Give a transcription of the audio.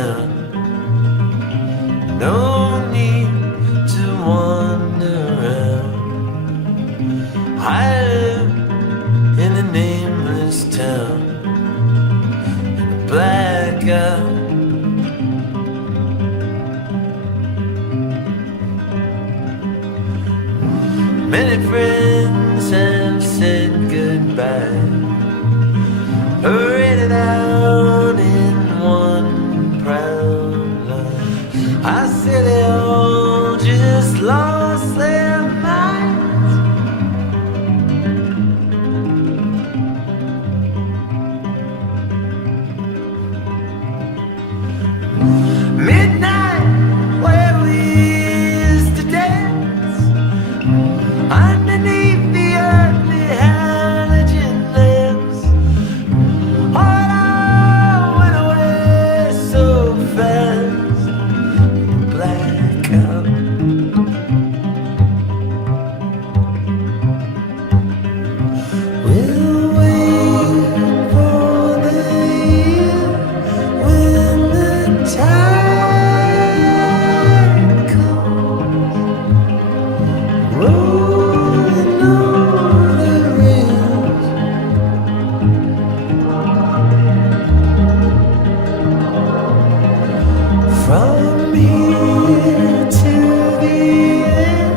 town. No need to wander around. I live in a nameless town, in a blackout. Many friends have said goodbye, paraded out in one proud line. I say they all just lost their minds. Midnight, where we used to dance underneath the earthly halogen lamps. All I went away so fast, blackout. We'll wait for the year when the tide comes, rolling on the rims. From here to the end